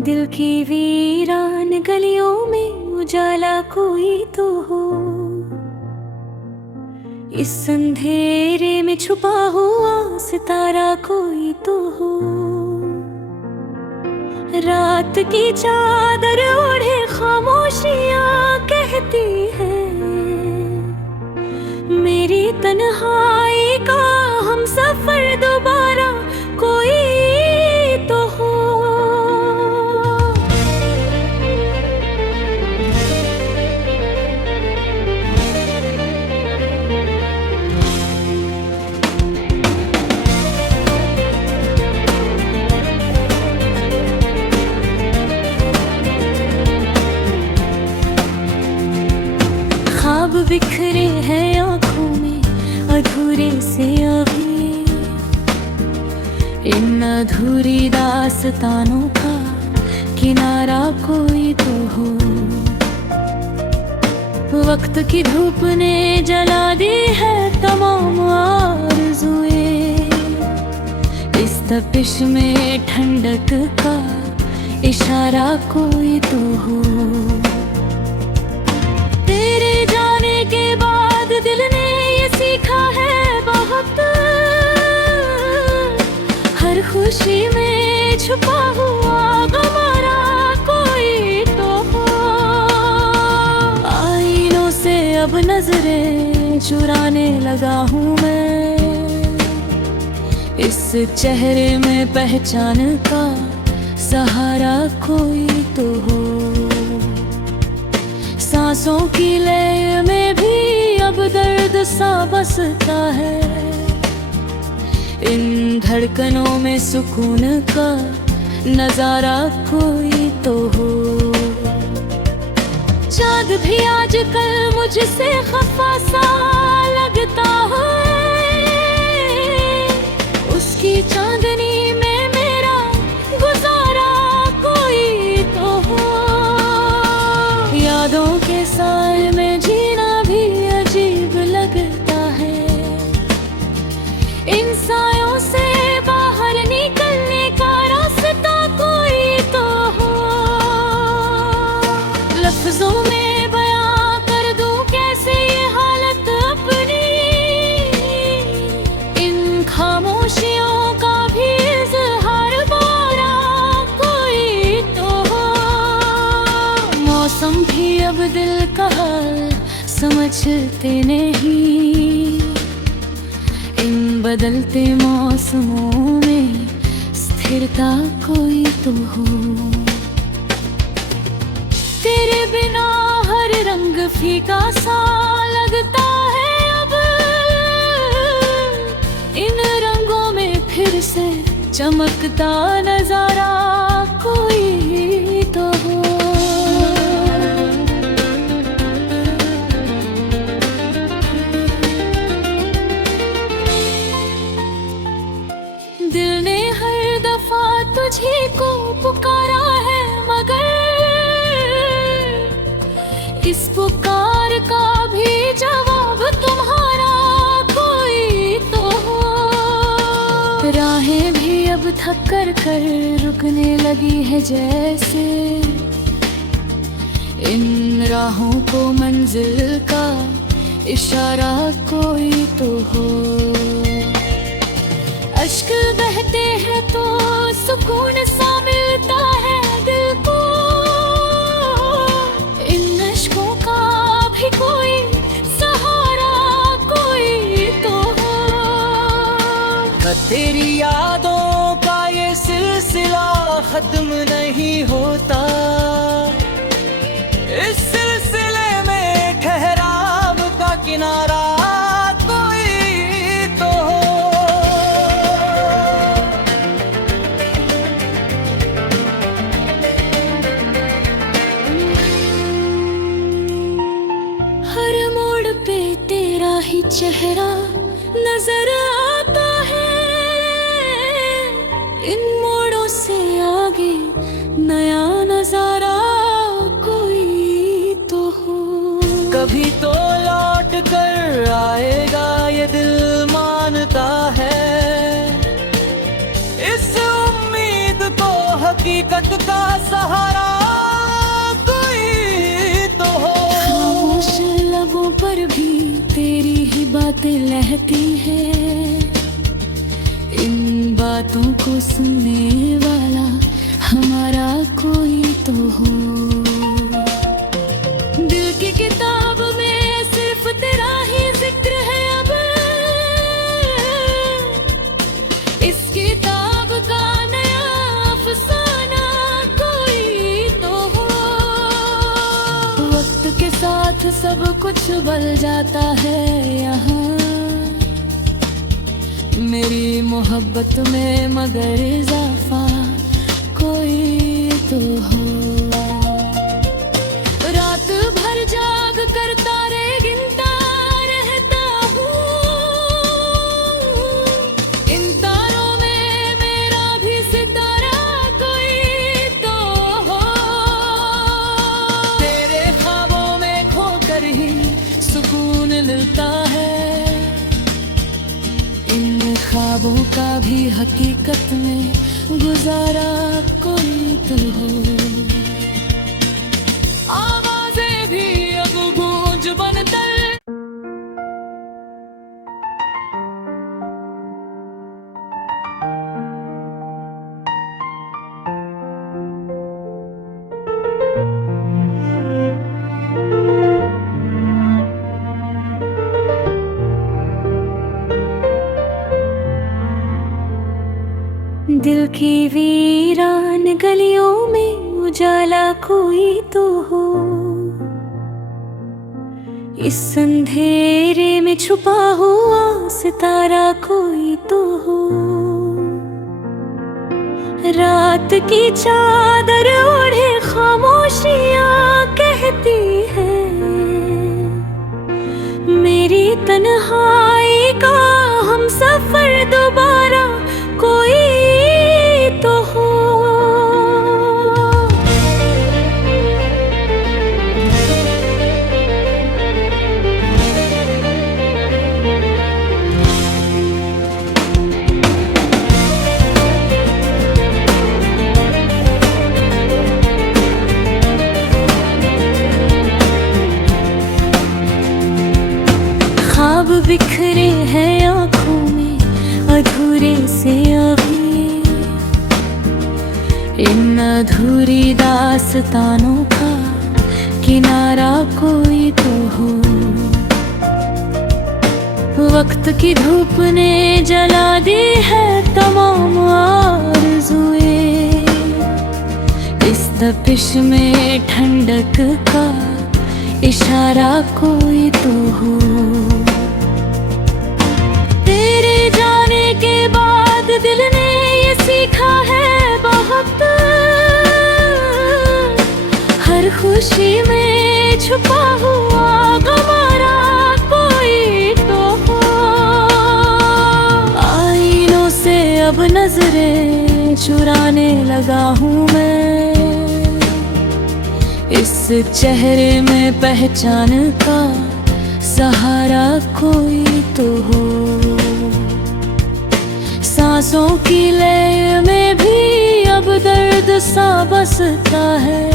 दिल की वीरान गलियों में उजाला कोई तो हो। इस अंधेरे में छुपा हुआ सितारा कोई तो हो। रात की चादर ओढ़े खामोशियां कहती है, मेरी तन्हाई का हम सफर दोबारा कोई तो हो। ख्वाब बिखरे हैं आँखों में अधूरे से अभी, इन अधूरी दास्तानों का किनारा कोई तो हो। वक्त की धूप ने जला दी है तमाम आरज़ुएं, इस तपिश में ठंडक का इशारा कोई तो हो। तेरे जाने के बाद दिल ने ये सीखा है बहुत, हर खुशी में छुपा हुआ हमारा कोई तो हो। आईनों से अब नजरें चुराने लगा हूँ मैं, इस चेहरे में पहचान का सहारा कोई तो हो। सांसों की लय में भी अब दर्द सा बसता है, इन धड़कनों में सुकून का नजारा कोई तो हो। चाँद भी आजकल मुझसे खफा सा लगता है, उसकी चांदनी में मेरा गुजारा कोई तो हो। यादों के साए में जीना भी अजीब लगता है, इन सायों से बाहर निकलने का रास्ता कोई तो हो। लफ्जों में बयां कर दूं कैसे ये हालत अपनी, इन खामोशियों का भी इज़हार बोरा कोई तो हो। मौसम भी अब दिल का हाल समझते नहीं, इन बदलते मौसमों में स्थिरता कोई तो हो। तेरे बिना हर रंग फीका सा लगता है अब, इन रंगों में फिर से चमकता नजारा कोई तो हो। दिल ने हर दफा तुझे को पुकारा है, मगर इस पुकार का भी जवाब तुम्हारा कोई तो हो। राहें भी अब थक कर रुकने लगी है जैसे, इन राहों को मंजिल का इशारा कोई तो हो। अश्क बहते हैं तो सुकून सा मिलता है दिल को, इन अश्कों का भी कोई सहारा कोई तो हो। तेरी यादों का ये सिलसिला खत्म नहीं होता, इस सिलसिले में ठहराव का किनारा कोई तो हो। हर मोड़ पे तेरा ही चेहरा नजर आता है, इन मोड़ों से आगे नया नजारा कोई हकीकत का सहारा कोई तो हो। खामोश लबों पर भी तेरी ही बातें लहती हैं, इन बातों को सुनने वाला हमारा कोई तो हो। दिल की किताब में सिर्फ तेरा ही जिक्र है अब, इस किताब का नया अफसाना कोई तो हो। वक्त के साथ सब कुछ बदल जाता है यहाँ, मेरी मोहब्बत में मगर इजाफा कोई तो हो। रात भर जाग कर तारे गिनता रहता हूँ, इन तारों में मेरा भी सितारा कोई तो हो। तेरे ख्वाबों में खोकर ही सुकून मिलता है, इन ख्वाबों का भी हकीकत में गुजारा कोई तो हो। आवाज़ें भी अब गूंज बनकर दिल की वीरान गलियों में उजाला कोई तो हो, इस अंधेरे में छुपा हुआ सितारा कोई तो हो। रात की चादर ओढ़े खामोशियां कहती है, मेरी तन्हाई का हम सफर दोबारा कोई तो हो। ख्वाब बिखरे हैं आँखों में अधूरे से अभी, इन अधूरी दास्तानों का किनारा कोई तो हो। वक्त की धूप ने जला दी है तमाम आरज़ुएं, इस तपिश में ठंडक का इशारा कोई तो हो। तेरे जाने के बाद दिल ने ये सीखा है बहुत, हर खुशी में छुपा हुआ हमारा कोई तो हो। आईनों से अब नजरें चुराने लगा हूँ मैं, इस चेहरे में पहचान का सहारा कोई तो हो। सांसों की लय में भी अब दर्द सा बसता है,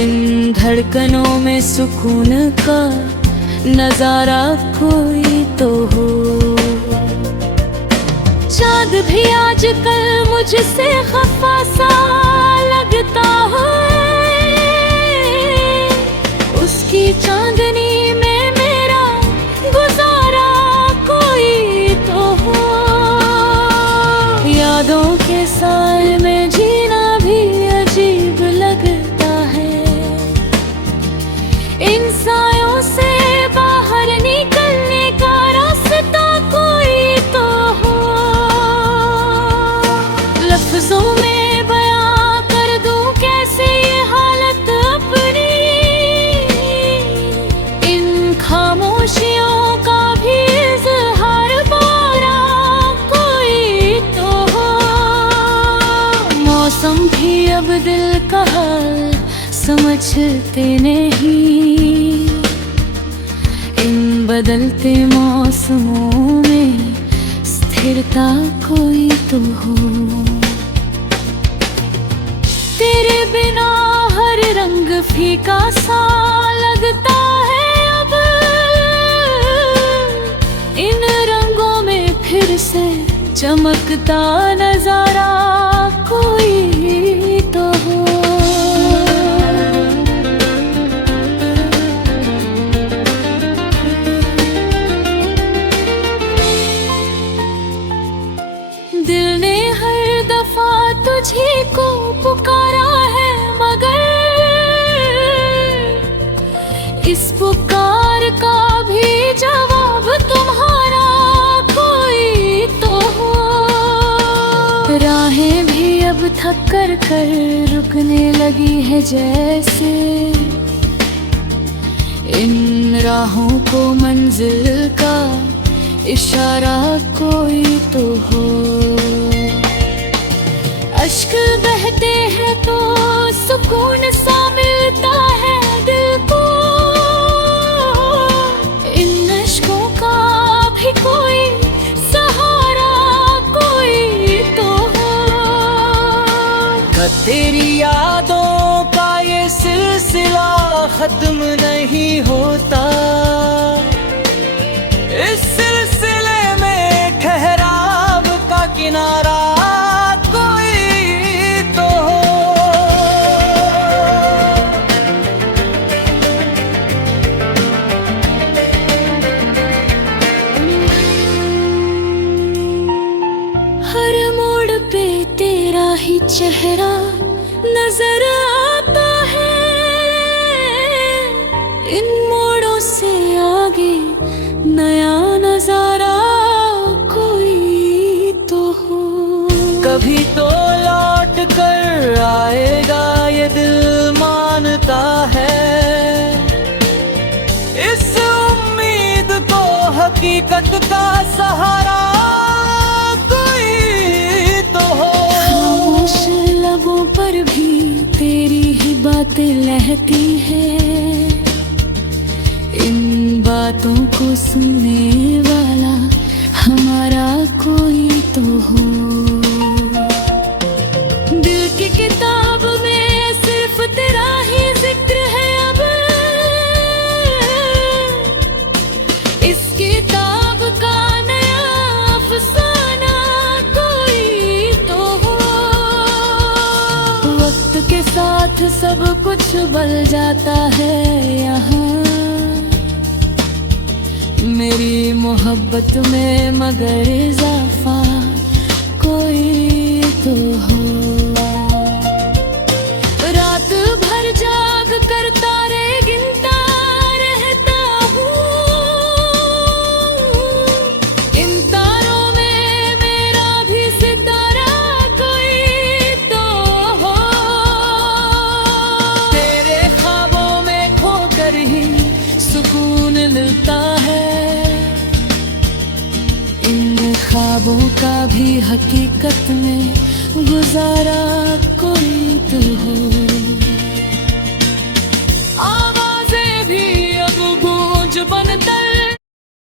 इन धड़कनों में सुकून का नजारा कोई तो हो। चाँद भी आजकल मुझसे खफा सा लगता है, उसकी चांदनी में मेरा गुजारा कोई तो हो। यादों के साए में जीना भी अजीब लगता है, इन सायों से बाहर निकलने का रास्ता कोई तो हो। लफ्जों में बयां कर दूं कैसे ये हालत अपनी, इन खामोशियों का भी इज़हार बारा कोई तो हो। मौसम भी अब दिल का हाल समझते नहीं, इन बदलते मौसमों में स्थिरता कोई तो हो। तेरे बिना हर रंग फीका सा लगता है अब। इन रंगों में फिर से चमकता नजारा कोई तो हो। दिल ने हर दफा तुझे को पुकारा है, मगर इस पुकार का भी जवाब तुम्हारा कोई तो हो। राहें भी अब थक कर रुकने लगी है जैसे, इन राहों को मंजिल का इशारा कोई तो हो। अश्क बहते हैं तो सुकून सा मिलता है दिल को, इन अश्कों का भी कोई सहारा कोई तो हो। तेरी यादों का ये सिलसिला खत्म नहीं होता, इस सिलसिले में ठहराव का किनारा कोई तो हो। हर मोड़ पे तेरा ही चेहरा नजर आता है, इन मोड़ों से आगे नया नजारा कोई तो हो। कभी तो लौट कर आएगा ये दिल मानता है, इस उम्मीद को हकीकत का सहारा कोई तो हो। खामोश लबों पर भी तेरी ही बातें लहती है, इन बातों को सुनने वाला हमारा कोई तो हो। दिल की किताब में सिर्फ तेरा ही जिक्र है अब, इस किताब का नया अफसाना कोई तो हो। वक्त के साथ सब कुछ बदल जाता है यहाँ, मेरी मोहब्बत में मगर इजाफा कोई तो हो। रात भर जाग कर तारे गिनता रहता हूँ, इन तारों में मेरा भी सितारा कोई तो हो। तेरे ख्वाबों में खोकर ही सुकून मिलता है, इन ख्वाबों का भी हकीकत में गुजारा कोई तो हो।